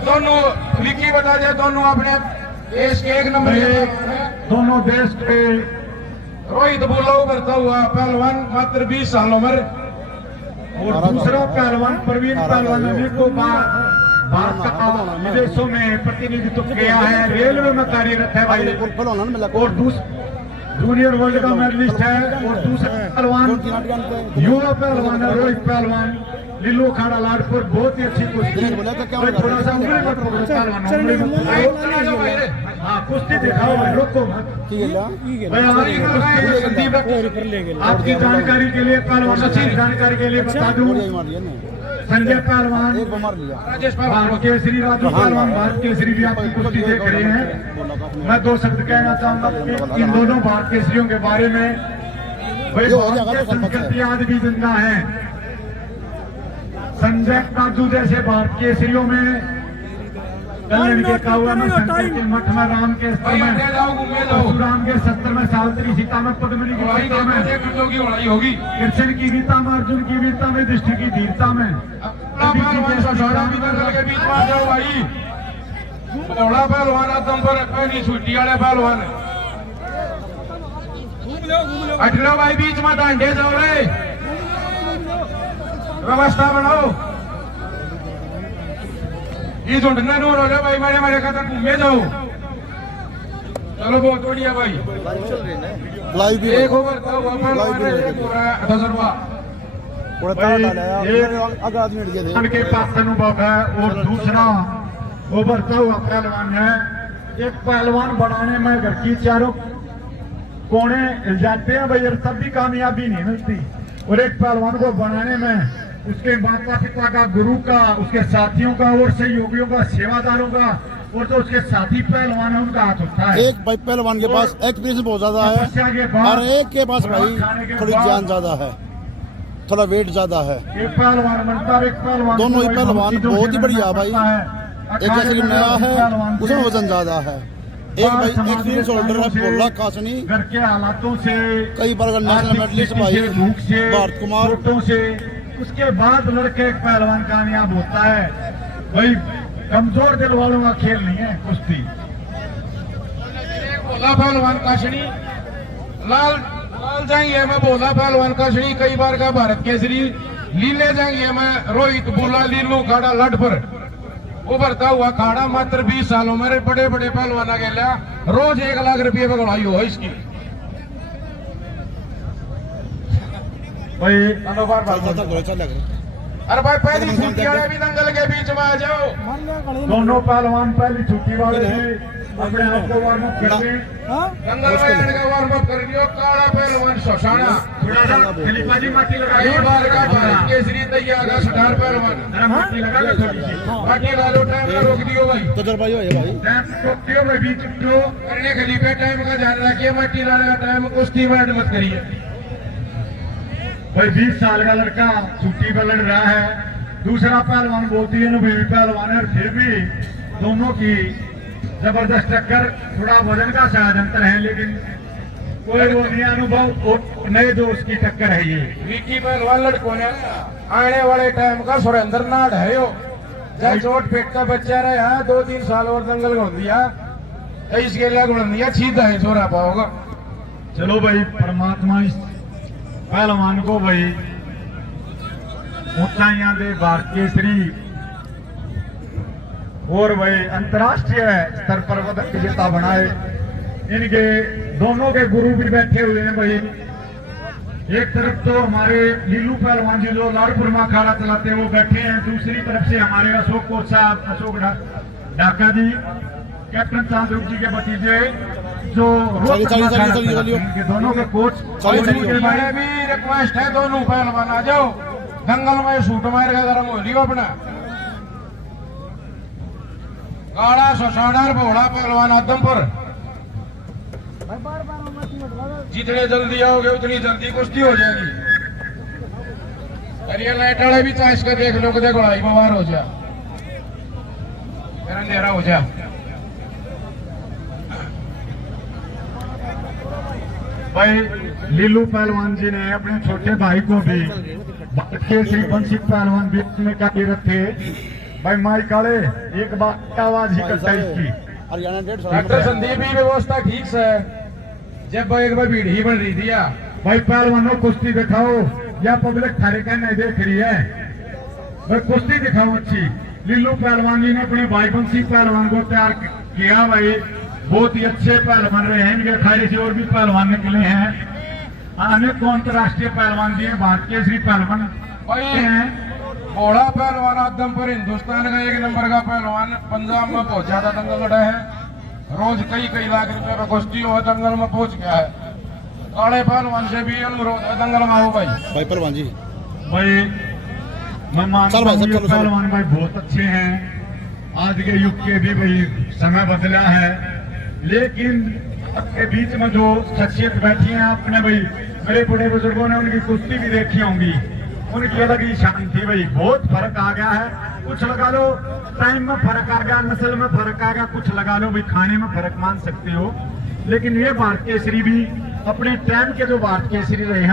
दोनों विकी बता जाए, दोनों अपने देश के एक नंबर दोनों देश के रोहित बुल्ला उभरता हुआ पहलवान मात्र 20 साल उम्र, और दूसरा पहलवान प्रवीण पहलवान अनेकों बार भारत का विदेशों में प्रतिनिधित्व किया है, रेलवे में कार्यरत है भाई, और जूनियर वर्ल्ड का मेडलिस्ट है। और दूसरा पहलवान युवा पहलवान है रोहित पहलवान, लीलू अखाड़ा लाडपुर, बहुत ही अच्छी कुश्ती। थोड़ा सा हाँ कुश्ती दिखाओ भाई, रोको आपकी जानकारी के लिए पहलवान, अच्छी जानकारी के लिए बता दूं, संजय पहलवान, भारत केसरी, राजू पहलवान भारत केसरी भी आपकी कुश्ती देख रहे हैं। मैं दो शब्द कहना चाहूंगा कि इन दोनों भारत केसरियों के बारे में। भाई संस्कृति आज भी जिंदा है। संजय राजू जैसे भारत केसरियों में कल्याण के काउआ में, शंकर के मठ में, राम के परशुराम के 70वें साल, सीता में, पद्मिनी की गीता में होगी, कृष्ण की गीता में, अर्जुन की वीरता में, युधिष्ठिर की धीरता में। के बीच में आ जाओ भाई, बड़ा पहलवान आदम पर पहली छुट्टी वाले पहलवान अटलो भाई, बीच में डांडे जाओ रे, व्यवस्था बनाओ। ये झुंडना नूर हो जाओ भाई, मेरे मेरे खतर घूमे जाओ। चलो बहुत बढ़िया भाई, एक ओवर का हुआ पूरा 10 रुपया के पास अनुभव है, और दूसरा उभरता हुआ पहलवान है। एक पहलवान बनाने में घर की चारों कोने हिल जाते हैं भाई, तब भी कामयाबी नहीं मिलती, और एक पहलवान को बनाने में उसके माता पिता का, गुरु का, उसके साथियों का, और सहयोगियों का, सेवादारों का, और तो उसके साथी पहलवान है उनका हाथ होता है। एक भाई पहलवान के पास एक्सपीरियंस बहुत ज्यादा है, और एक के पास भाई थोड़ी जान ज्यादा है, थोड़ा वेट ज्यादा है। एक पहलवान बनता है, एक पहलवान, दोनों ही पहलवान बहुत ही बढ़िया भाई। एक जैसे कि नया है, उसमें वजन ज्यादा है। एक भाई एक्सपीरियंस होल्डर है बोला कासनी, घर के हालातों से, कई बार नेशनल मेडलिस्ट भाई भारत कुमार से, उसके बाद लड़के एक पहलवान कामयाब होता है भाई। कमजोर दिल वालों का खेल नहीं है कुश्ती। बोला पहलवान काशनी लाल लाल जाएंगे, मैं बोला पहलवान काशनी कई बार का भारत केसरी लीले जाएंगे, मैं रोहित बुला लीलू खाड़ा लड़ पर उभरता हुआ खाड़ा मात्र 20 सालों मेरे बड़े बड़े पहलवाना के लिया रोज 1 लाख रुपये पकड़ाई हो इसकी भाई। अरे भाई पहली छुट्टी वाले भी दंगल के बीच में आ जाओ। दोनों पहलवान पहली छुट्टी वाले थे, अपने आप को वार्म अप कर दें। दंगल में का वार्म अप कर दियो। काला पहलवान शोषाना थोड़ा सा खलीफाजी माटी लगा कई बार का भारत केसरी तैयार का सटार पहलवान माटी लगा के थोड़ी सी माटी डालो, टाइम का रोक दियो भाई, तजर्बा भाई टाइम रोक दियो भाई, बीच में करने खलीफे टाइम का ध्यान रखिए, माटी डालने का टाइम कुश्ती में मत करिए भाई। 20 साल का लड़का छुट्टी पर लड़ रहा है, दूसरा पहलवान बोलती है अनुभवी पहलवान है, फिर भी दोनों की जबरदस्त टक्कर। थोड़ा वजन का शायद अंतर है, लेकिन कोई वो नहीं, अनुभव नए जो उसकी टक्कर है। ये विकी पहलवान लड़कों ने आने वाले टाइम का सुरेंद्र नाथ है यो, जब चोट पेट का बच्चा रहा 2-3 साल और दंगल घूम दिया, इसके लिए गुण दिया सीधा है छोरा पाओगा। चलो भाई, परमात्मा इस पहलवान को भाई ऊंचाइयां दे, भारत केसरी और भाई अंतर्राष्ट्रीय स्तर पर पदक विजेता बनाए। इनके दोनों के गुरु भी बैठे हुए हैं भाई। एक तरफ तो हमारे लीलू पहलवान जी जो लाडपुर में अखाड़ा चलाते हैं वो बैठे हैं, दूसरी तरफ से हमारे अशोक कोच साहब, अशोक ढाका जी, कैप्टन चांद्रुप जी के भतीजे जो दोनों के कोच। भी रिक्वेस्ट है दोनों पहलवान आ जाओ, दंगल में शूट मार का गरम हो लियो अपना। काड़ा शोषाणार भोड़ा पहलवान आदमपुर, जितने जल्दी आओगे उतनी जल्दी कुश्ती हो जाएगी। अरे लाइट वाले भी चाइस का देख लो, देखो भाई बाहर हो जा, अंधेरा हो जा। भाई लीलू पहलवान जी ने अपने छोटे भाई को भी भारत के श्री वंशित पहलवान बीच में कार्यरत थे, भाई माई काले एक बात आवाज ही करता है इसकी। हरियाणा 150 डॉक्टर संदीप भी व्यवस्था ठीक से जब एक बार भीड़ ही बन रही थी या भाई पहलवानों कुश्ती दिखाओ या पब्लिक थारे का नहीं देख रही है। भाई कुश्ती दिखाओ अच्छी। लीलू पहलवान जी ने अपने भाई बंसी पहलवान को तैयार किया भाई, बहुत ही अच्छे पहलवान रहे हैं। इनके अखाड़े से और भी पहलवान निकले हैं, अनेक अंतर्राष्ट्रीय पहलवान जी हैं, भारत के श्री पहलवान भाई हैं। घोड़ा पहलवान आदम पर हिंदुस्तान का एक नंबर का पहलवान पंजाब में बहुत ज्यादा दंगल लड़ा है, रोज कई लाख रुपए का कुश्ती हो दंगल में पहुंच गया है। काले पहलवान से भी अनुरोध है दंगल में आओ भाई। भाई पहलवान जी भाई मैं मानता चल भाई, हूँ ये चलो, चलो। पहलवान भाई बहुत अच्छे हैं। आज के युग के भी भाई समय बदला है, लेकिन के बीच में जो शख्सियत बैठी है आपने भाई बड़े बड़े बुजुर्गों ने उनकी कुश्ती भी देखी होंगी, उनकी अलग ही शान थी भाई। बहुत फर्क आ गया है, कुछ लगा लो टाइम में फर्क आ गया, नस्ल में फर्क आ गया, कुछ लगा लो भाई खाने में फर्क मान सकते हो, लेकिन ये भारत केसरी भी अपने टाइम के जो भारत केसरी रहे हैं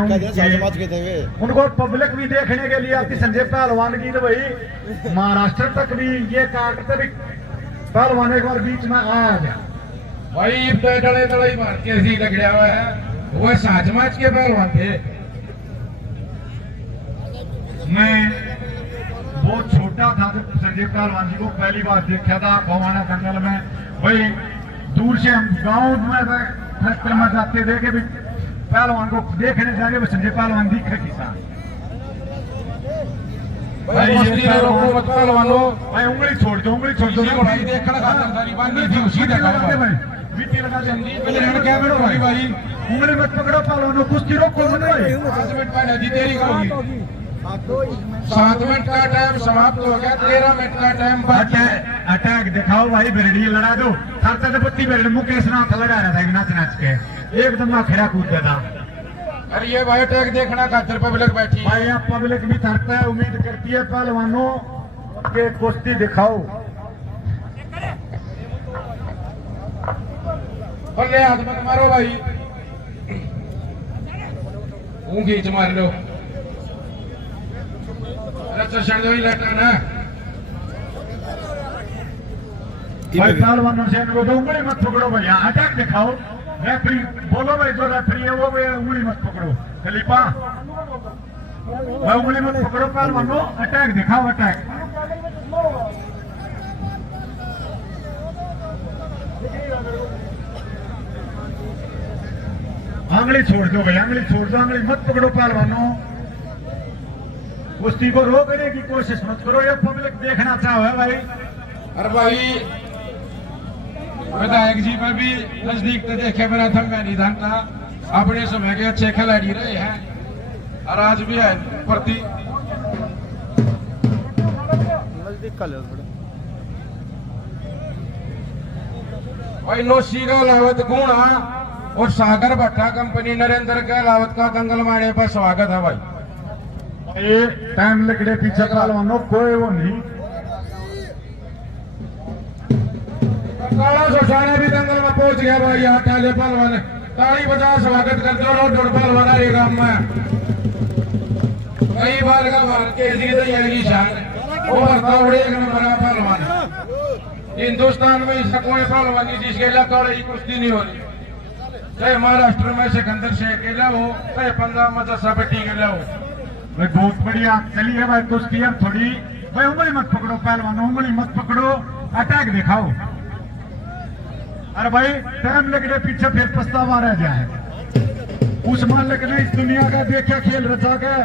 उनको पब्लिक भी देखने के लिए आती। संजय पहलवान की तो भाई महाराष्ट्र तक भी ये काटते भी पहलवान एक बार बीच में आ गया भाई डले डले भारत के ऐसी लग हुआ है, वो साजमाज के पहलवान थे। मैं बहुत छोटा था जब संजय पहलवान जी को पहली बार देखा था भवाना जंगल में। भाई दूर से हम गांव में ट्रैक्टर में जाते थे कि पहलवान को देखने जा रहे, संजय पहलवान दिख रहे किसान। भाई मस्ती में रोको मत पहलवानों, भाई उंगली छोड़ दो, उंगली छोड़ दो। भाई देखना खातिरदारी बांधी थी उसी देखा भाई बीटी लगा दे क्या करो भाई भाई उंगली मत पकड़ो पहलवानों, कुश्ती रोको मत भाई। 5 मिनट पहले जी देरी करोगी। 7 मिनट का टाइम समाप्त हो गया, 13 मिनट का टाइम बाकी है। अटैक दिखाओ भाई, बेरड़ी लड़ा दो। खाते तो पत्ती बेरड़ी मुकेश नाथ लगा रहा था नाच नाच के, एकदम आखिरा कूद गया था। अरे ये भाई अटैक देखना खातिर पब्लिक बैठी भाई यहाँ पब्लिक भी थकता है, उम्मीद करती है पहलवानों के कुश्ती दिखाओ। बल्ले हाथ मत मारो भाई, ऊँघी च मार लो। चढ़ दो ही लेटर ना भाई पहलवानों से अनुरोध, उंगली मत पकड़ो भाई, यहाँ अटैक दिखाओ। रेफरी बोलो भाई, जो रेफरी है वो भाई उंगली मत पकड़ो। खलीफा भाई उंगली मत पकड़ो पहलवानों, अटैक दिखाओ अटैक। आंगली छोड़ दो भाई, आंगली छोड़ दो, आंगली मत पकड़ो पहलवानों। कुश्ती को रोकने की कोशिश मत करो, ये पब्लिक देखना चाहो भाई। अरे भाई विधायक जी में भी नजदीक तो देखे बिना थंगा नहीं धंटा, अपने समय के अच्छे खिलाड़ी रहे हैं और आज भी है प्रति। भाई नोशी का लावत गुणा और सागर भट्टा कंपनी नरेंद्र के लावत का दंगल मारने पर स्वागत है भाई। ये टाइम लगड़े पीछे पहलवानों कोई वो नहीं। काला शोषाने भी दंगल में पहुंच गया भाई, यहाँ टाले पहलवान ताली बजा स्वागत करते हो। रोड पहलवान हरे गांव में कई बार का भारत के तैयारी शान वो भरता उड़े एक नंबर का पहलवान। हिंदुस्तान में इसका कोई पहलवान नहीं जिसके इलाका की कुश्ती नहीं हो रही, चाहे महाराष्ट्र में सिकंदर शेख के हो, चाहे पंजाब में जसा पेटी के हो। भाई बहुत बढ़िया चलिए भाई कुश्ती अब थोड़ी। भाई उंगली मत पकड़ो पहलवानों, उंगली मत पकड़ो, अटैक दिखाओ। अरे भाई टाइम लगने पीछे फिर पछतावा रह जाए। उस मालिक ने इस दुनिया का देखा खेल रचा के,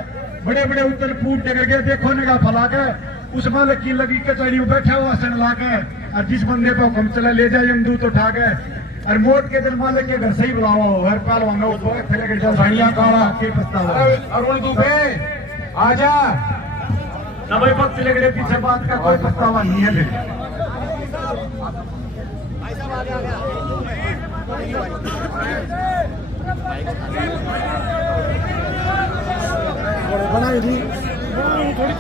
बड़े बड़े उत्तर पूर्व टेकर के देखो निगाह फैला के, उस मालिक की लगी कचहरी में बैठा हुआ आसन ला के, और जिस बंदे को हुक्म चला ले जाए यमदूत उठा के, और मौत के दिन मालिक के घर से ही बुलावा हो। हर पहलवानों को पछतावा। अरुण दुबे आजा ना भाई वक्त लगने पीछे बात का कोई पछतावा नहीं है। बनाई थी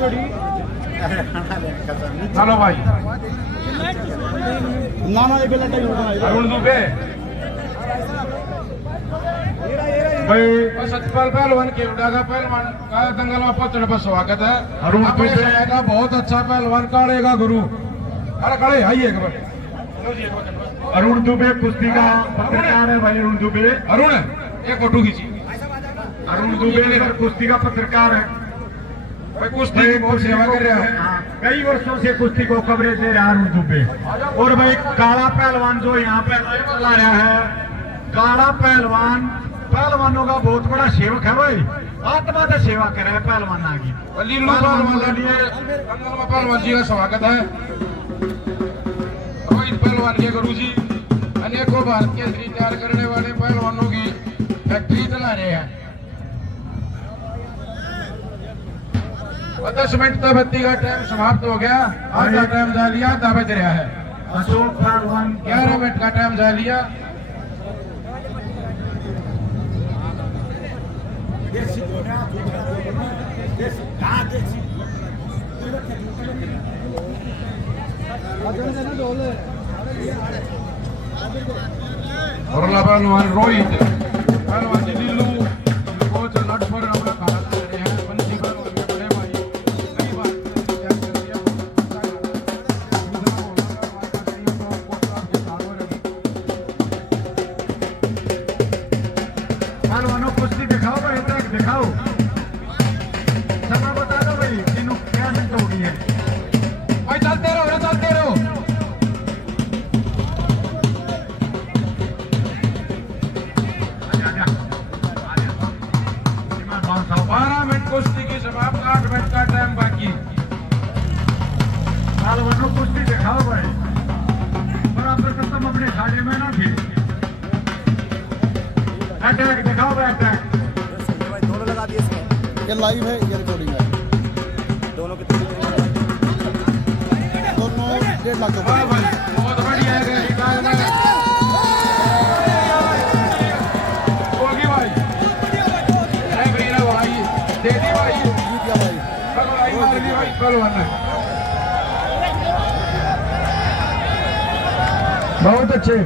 थोड़ी चलो भाई ना ये बेला टाइम बनाई अरुण दुबे भाई सतपाल पहलवान केवड़ा का पहलवान का दंगल में पहुंचने पर स्वागत है। अरुण अपने दुबे शहर का बहुत अच्छा पहलवान काले का गुरु। अरे काले आइए एक बार। लो जी, एक बार। अरुण दुबे कुश्ती का पत्रकार है भाई। अरुण दुबे एक फोटो खींची। अरुण दुबे सर कुश्ती का पत्रकार है भाई कुश्ती की बहुत सेवा कर रहा है। हाँ, कई वर्षों से कुश्ती को कवरेज दे रहा है अरुण दुबे। और भाई काला पहलवान जो यहाँ पे चला रहा है, काला पहलवान पहलवानों का बहुत बड़ा सेवक है भाई। आत्मा से सेवा कर रहा है पहलवान की। लीलू पहलवान के लिए दंगल में पहलवान जी का स्वागत है। रोहित पहलवान के गुरु जी अनेकों भारत के श्री तैयार करने वाले पहलवानों की फैक्ट्री चला रहे हैं। 10 मिनट तक बत्ती का टाइम समाप्त हो गया। आधा टाइम जा लिया, आधा बज रहा है। अशोक पहलवान 11 मिनट का टाइम जा लिया। और पहलवान रोहित पहलवान जी लीलू कोच लट पर अपना खाना खा रहे हैं। बंसी पहलवान के बड़े भाई कई बार तैयार कर दिया। पहलवानों कुश्ती दिखाओ भाई, तक दिखाओ। समय बता दो भाई, तीनों क्या मिनट हो गई है। भाई चलते रहो, चलते रहो। आजा, आजा, आजा। 12 मिनट कुश्ती की समाप्त। 8 मिनट का टाइम बाकी। पहलवानों कुश्ती दिखाओ भाई। बराबर खत्म अपने खाने में ना थे। अटैक दिखाओ भाई, अटैक। दोनों लगा दिए इसमें, ये लाइव है, ये रिकॉर्डिंग है। दोनों कितने दोनों 1.5 लाख वाह भाई, बहुत बढ़िया है। निकाल में होगी भाई। अरे भैया भाई, दे दी भाई। जीत गया भाई। भाई मार दी भाई पहलवान ने। बहुत अच्छे।